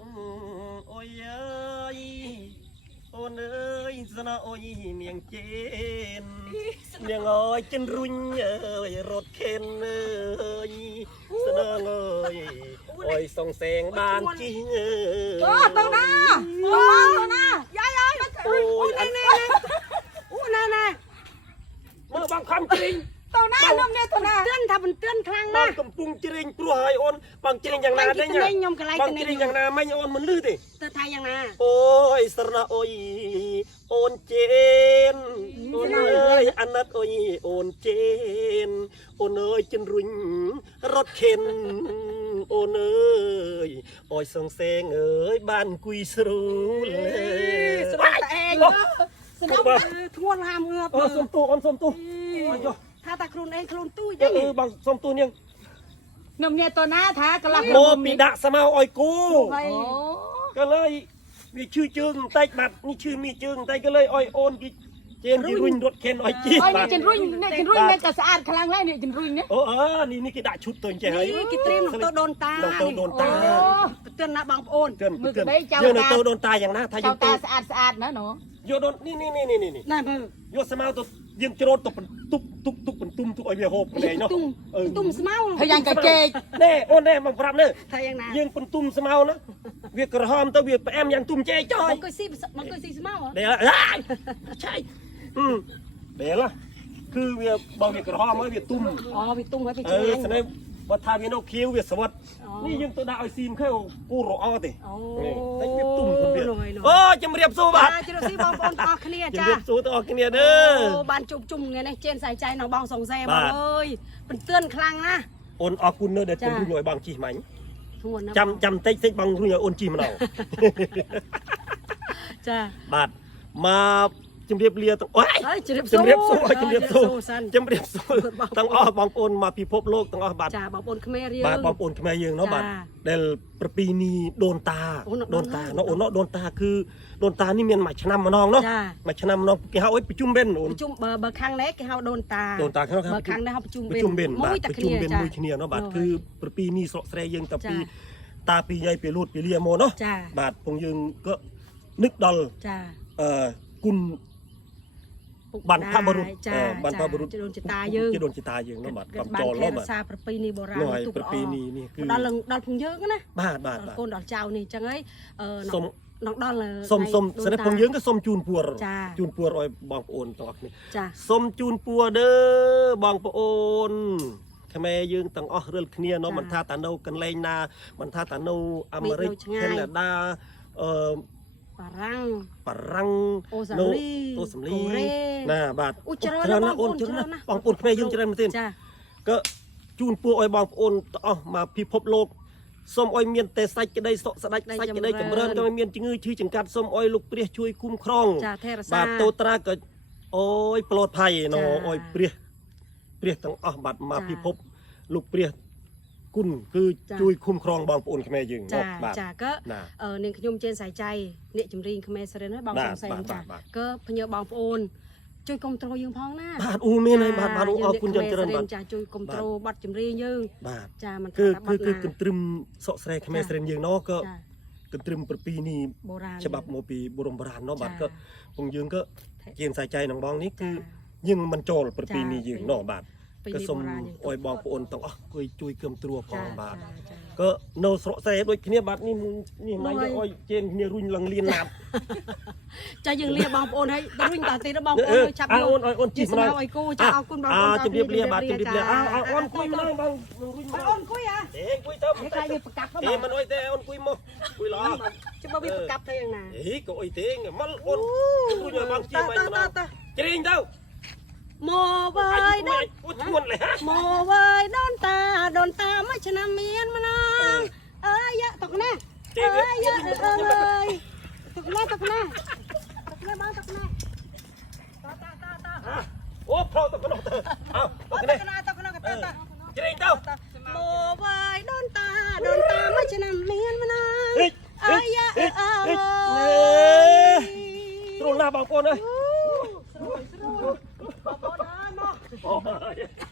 ងអូយអើយអូនអើយស្នអូយនាងជេននាងអើយចិនរុញអើយរត់ខេនអើយស្នអើយអូយសងសេងបានជីអើយអូទៅណាកំពុងជ្រែងព្រោះហើយអូនបងជ្រែងយ៉ាងណាទេខ្ញុំកន្លែងទៅនេះបងជ្រែងយ៉ាងណាមិញអូនមិនលឺទេទៅថាយ៉ាងណាអូយស្រណោះអុយអូនជែនអូនអើយអាណិតអុយអូនជែនអូនអើយជិនរុញរត់ខិនអូនអើយអុយសងសេងអើយបានគួយស្រួលហេស្រួលតែឯងសំបធួនហាមងើបអូសំទូអូនសំទូអាយយោថាតាខ្លួនឯងខ្លួនទូយទេអឺបងសំទូនាងខ្ញុំញ៉ែតណាថាកន្លះមកពីដាក់ស្មៅឲ្យគូអូក៏លើយវាឈឺជើងបន្តិចបាត់នេះឈឺមីជើងបន្តិចក៏លើយឲ្យអូនគេជិនរុញរត់ខេនឲ្យជីឲ្យជិនរុញនេះជិនរុញមិនក៏ស្អាតខ្លាំងដែរនេះជិនរុញណាអូអើនេះនេះគេដាក់ឈុតទៅអញ្ចឹងហើយនេះគេត្រៀមនៅទៅដូនតាទៅដូនតាអូប្រទិនណាបងប្អូនមើលក្មេងចៅតាយកនៅទៅដូនតាយ៉ាងណាថាយកទៅស្អាតស្អាតណាណូយកដូននេះនេះនេះនេះណែមើលយកស្មៅទៅយើងច្រូតទៅបន្ទុបទុបទុបបន្ទុំទុបឲ្យវាហូបប្រឡេងនោះបន្ទុំស្មៅហើយយ៉ាងកាចេកនេះអូននេះមកប្រាប់នេះថាយ៉ាងណាយើងបន្ទុំស្មៅណាវាក្រហមទៅវាផ្អែមយ៉ាងទុំចេកចុះមកគួយស៊ីមកគួយស៊ីស្មៅហ៎នេះហើយឆៃអឺពេលឡាគឺវាបើវាក្រហមហើយវាទុំអូវាទុំហើយវាឆ្ងាញ់បើថាវានៅខៀវវាស្វិតនេះយើងទៅដាក់ឲ្យស៊ីមខែអូរអទេតែវាទុំទៅទៀតអូជំរាបសួរបាទជំរាបសួរបងប្អូនទាំងអស់គ្នាចាជំរាបសួរទាំងអស់គ្នាទេអូបានជុំជុំថ្ងៃនេះចេញសាយចៃនៅបង សងសែបងអើយបន្ទឿនខ្លាំងណាស់អូនអរគុណនៅដែលជុំជួយឲ្យបងជីកម៉ាញ់ចាំចាំតិចតិចបងជួយឲ្យអូនជីកម្ដងចាបាទមកម្រាបលាទាំងអស់ជម្រាបសួរជម្រាបសួរជម្រាបសួរទាំងអស់បងប្អូនមកពិភពលោកទាំងអស់បាទចាបងប្អូនខ្មែរយើងបាទបងប្អូនខ្មែរយើងនោះបាទដែល7នីដូនតាដូនតានោះអូននោះដូនតាគឺដូនតានេះមានមួយឆ្នាំម្ដងនោះមួយឆ្នាំម្ដងគេហៅអុយប្រជុំវិញអូនប្រជុំបើខាងណែគេហៅដូនតាដូនតាខាងណែហៅប្រជុំវិញប្រជុំវិញបាទប្រជុំវិញមួយគ្នានោះបាទគឺ7នីស្រុកស្រែយើងតាពី តាពីយាយពីលួតពីលាមកនោះបាទពងយើងក៏នឹកដល់ចាអឺគុណបន្ធបរុទ្ធបន្ធបរុទ្ធជិះដូនចិតាយើងជិះដូនចិតាយើងនោះបាទកំចោលនោះបាទសាប្រពៃនេះបុរាណទូប្រពៃនេះនេះគឺដល់ដល់ភូមិយើងណាបាទបាទកូនដល់ចៅនេះអញ្ចឹងហើយអឺដល់ដល់សុំសុំស្នេហ៍ភូមិយើងក៏សុំជូនពួរជូនពួរឲ្យបងប្អូនទាំងអស់គ្នាចាសុំជូនពួរទៅបងប្អូនខ្មែរយើងទាំងអស់រលគ្នានោះមិនថាតានៅ កន្លែងណាមិនថាតានៅអាមេរិកកាណាដាអឺបារាំងបារាំងលោកអូសំលីណាបាទអ៊ូច្រើនបងអូន ច្រើនបងអូនខ្មែរយើងច្រើនមែនទេចាក៏ជូនពួកឲ្យបងប្អូនទាំងអស់មកពិភពលោកសូមឲ្យមានតែសាច់ក្តីសុខស្ដេចសាច់ក្តីចម្រើនទៅមានជំងឺឈឺចង្កាត់សូមឲ្យលោកព្រះជួយគុំក្រងចាថេរសាបាទតោត្រាក៏អូយប្លោតភ័យណូអូយព្រះព្រះទាំងអស់បាទមកពិភព លោកព្រះគុណគឺជួយឃុំក្រងបងប្អូនខ្មែរយើងបាទចាក៏នាងខ្ញុំជឿនស្រ័យចៃអ្នកចម្រៀងខ្មែរសរិនហ្នឹងបងខ្ញុំសែងចាក៏ភញើបងប្អូនជួយគ្រប់គ្រងយើងផងណាបាទអូមានហើយបាទបាទអរគុណយ៉ាងច្រើនបាទចាជួយគ្រប់គ្រងបတ်ចម្រៀងយើងបាទចាມັນគឺគឺគឺត្រឹមសក់ស្រែខ្មែរសរិនយើងណោះក៏កត្រឹម7នេះច្បាប់មកពីបរមបរាណនោះបាទក៏ពងយើងក៏ជាសាច់ចៃនឹងបងនេះគឺយើងមិនចូល7នេះយើងនោះបាទក៏សូមអោយបងប្អូនទាំងអស់គួយជួយគាំទ្រផងបាទក៏នៅស្រុកស្រែដូចគ្នា បាទនេះនេះមិនអោយជែងគ្នារុញឡើងលៀនណាប់ចាយើងលាបងប្អូនឲ្យរុញតាទីរបស់បងប្អូនចាប់អូនអោយអូនជិះស្នើឲ្យគូចាអរគុណបងប្អូនចាជម្រាបលាបាទជម្រាបលាអោយអូនគួយមើលបងរុញមកអូនគួយហ៎ទេគួយទៅតែយើងប្រកាសទៅមិនអោយទេអូនគួយមកគួយឡោះចាំបើវាប្រកាសទៅយ៉ាងណាហីក៏អីទេមកអូនរុញឲ្យបងជិះមកតាតាតាជិះទៅមកវាយនោះអូធួនលេមកវាយដូនតាដូនតាមួយឆ្នាំមានម្នងអើយទុកណាអើយទុកណាទុកណាទុកណាបងទុកណាតាតាតាអូផ្លោទុកណាទុកណាទុកណាកតាជ្រែងទៅមកវាយដូនតាដូនតាមួយឆ្នាំមានម្នងអើយអើយត្រូវណាបងប្អូនអើយ Oh, yeah.